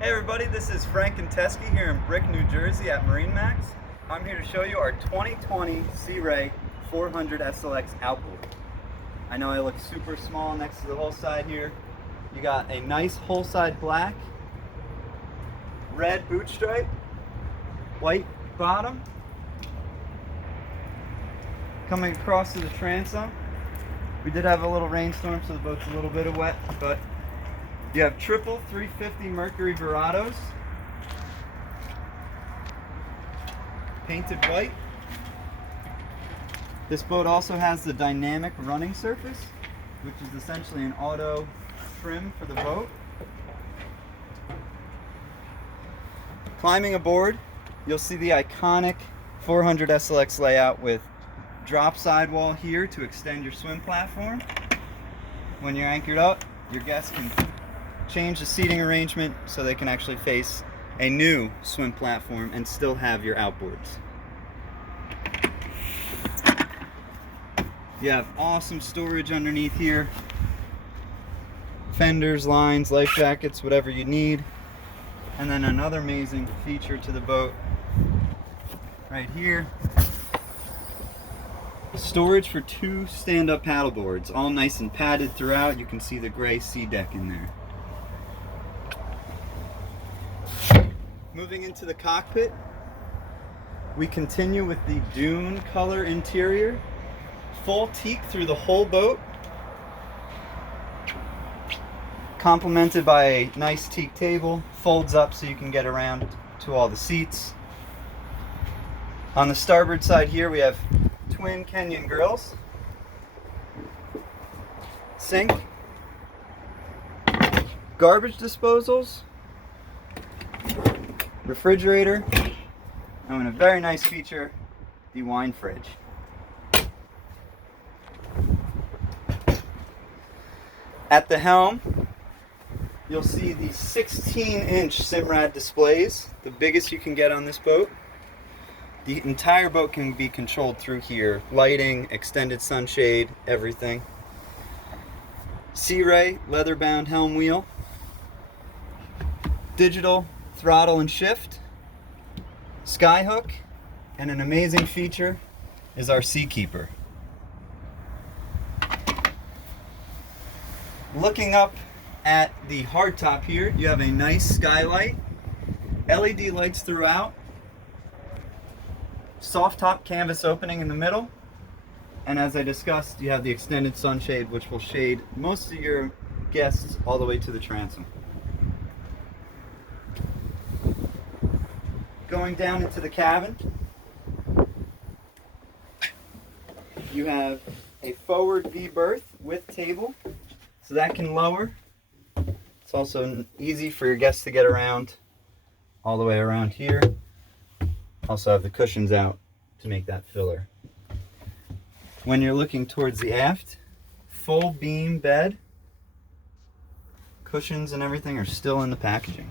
Hey everybody, this is Frank and Teskey here in Brick, New Jersey at MarineMax. I'm here to show you our 2020 Sea Ray 400 SLX Outboard. I know I look super small next to the hull side here. You got a nice hull side black, red boot stripe, white bottom. Coming across to the transom, we did have a little rainstorm, so the boat's a little bit wet, but you have triple 350 Mercury Verados, painted white. This boat also has the dynamic running surface, which is essentially an auto trim for the boat. Climbing aboard, you'll see the iconic 400 SLX layout with drop sidewall here to extend your swim platform. When you're anchored up, your guests can change the seating arrangement so they can actually face a new swim platform and still have your outboards. You have awesome storage underneath here. Fenders, lines, life jackets, whatever you need. And then another amazing feature to the boat right here. Storage for 2 stand-up paddle boards, all nice and padded throughout. You can see the gray sea deck in there. Moving into the cockpit, we continue with the dune color interior, full teak through the whole boat, complemented by a nice teak table, folds up so you can get around to all the seats. On the starboard side here we have twin Kenyan grills, sink, garbage disposals, refrigerator, and a very nice feature, the wine fridge. At the helm, you'll see the 16-inch Simrad displays, the biggest you can get on this boat. The entire boat can be controlled through here, lighting, extended sunshade, everything. Sea Ray leather-bound helm wheel, digital throttle and shift, skyhook, and an amazing feature is our Seakeeper. Looking up at the hardtop here, you have a nice skylight, LED lights throughout, soft top canvas opening in the middle, and as I discussed, you have the extended sunshade, which will shade most of your guests all the way to the transom. Going down into the cabin, you have a forward V berth with table, so that can lower. It's also easy for your guests to get around all the way around here. Also have the cushions out to make that filler. When you're looking towards the aft, full beam bed, cushions and everything are still in the packaging.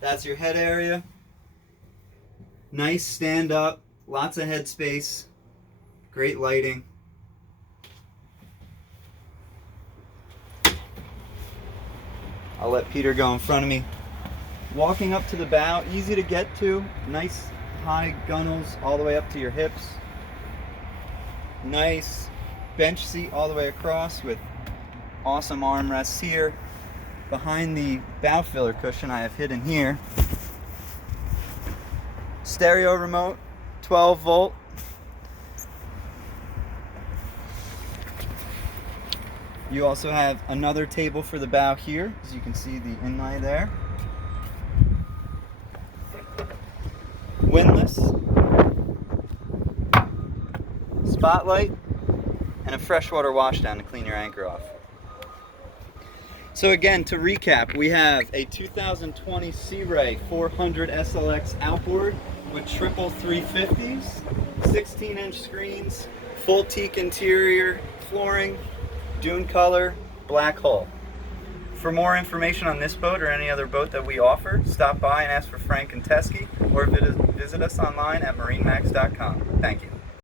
That's your head area. Nice stand up, lots of head space, great lighting. I'll let Peter go in front of me. Walking up to the bow, easy to get to, nice high gunnels all the way up to your hips. Nice bench seat all the way across with awesome armrests here. Behind the bow filler cushion I have hidden here, stereo remote, 12 volt. You also have another table for the bow here, as you can see the inlay there. Windlass, spotlight, and a freshwater washdown to clean your anchor off. So again, to recap, we have a 2020 Sea Ray 400 SLX outboard with triple 350s, 16-inch screens, full teak interior, flooring, dune color, black hull. For more information on this boat or any other boat that we offer, stop by and ask for Frank and Teskey, or visit us online at marinemax.com. Thank you.